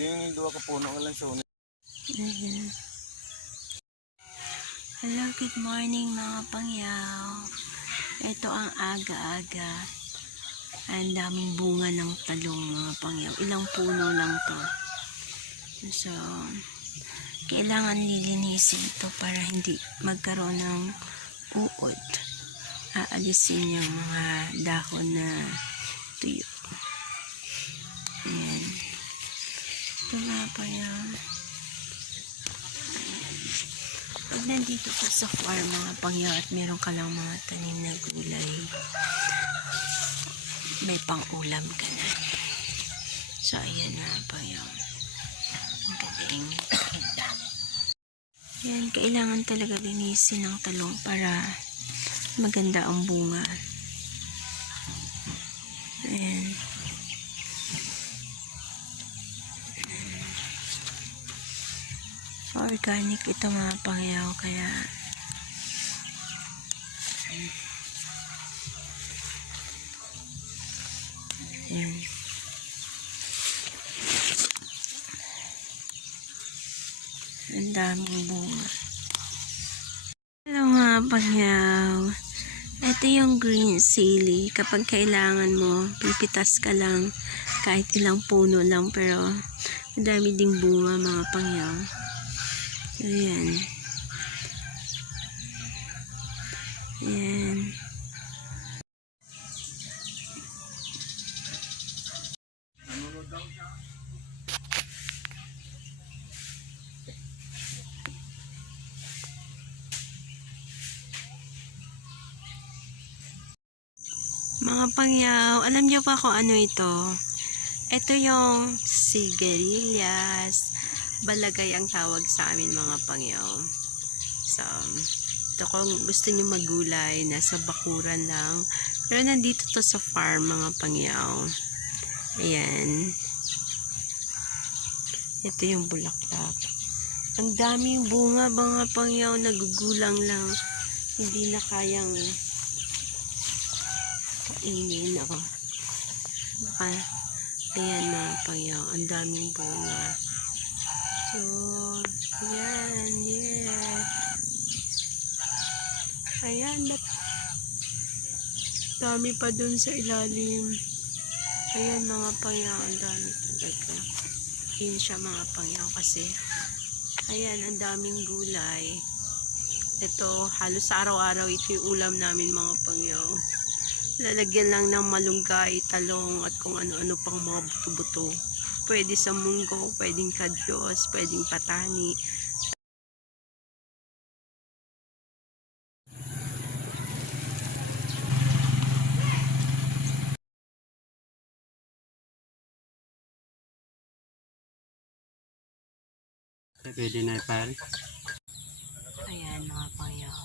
Yung duwa ka puno nga lang sa una. Hello, good morning mga pangyaw. Ito ang aga-aga. Ang daming bunga ng talong mga pangyaw. Ilang puno lang to. So, kailangan lilinisin ito para hindi magkaroon ng uod. Aalisin yung mga dahon na tuyo. Ayan. Ito nga pa yan. Pag nandito ka sa farm mga pangyaw at meron ka lang mga tanim na gulay, may pang-ulam ka na. So, ayan na pangyaw. Ang galing. Yan, kailangan talaga linisin ang talong para maganda ang bunga. Organic ito mga pangyaw kaya Ayan. Ang daming bunga. Hello mga pangyaw. Ito yung green silly. Kapag kailangan mo, pipitas ka lang kahit ilang puno lang pero ang dami ding bunga mga pangyaw. Ayan. Ayan. Mga pangyaw, alam niyo pa kung ano ito? Ito yung sigarilyas. Balagay ang tawag sa amin mga pangyaw. So, ito kung gusto niyo magulay, nasa bakuran lang. Pero nandito to sa farm mga pangyaw. Ayan. Ito yung bulaklak. Ang daming bunga mga pangyaw, nagugulang lang. Hindi na kayang kainin ako. Baka, ayan mga pangyaw, ang daming bunga. So, yan, yeah. Ayan, ba't dami pa dun sa ilalim. Ayan mga pangyaw, ang dami talaga. Yun siya mga pangyaw kasi ayan, ang daming gulay. Ito, halos araw-araw ito yung ulam namin mga pangyaw. Lalagyan lang ng malunggay, talong at kung ano-ano pang mga buto-buto. Pwede sa munggo, pwedeng kadyos, pwedeng patani. Pwede na pare. Ayan mga pangyaw.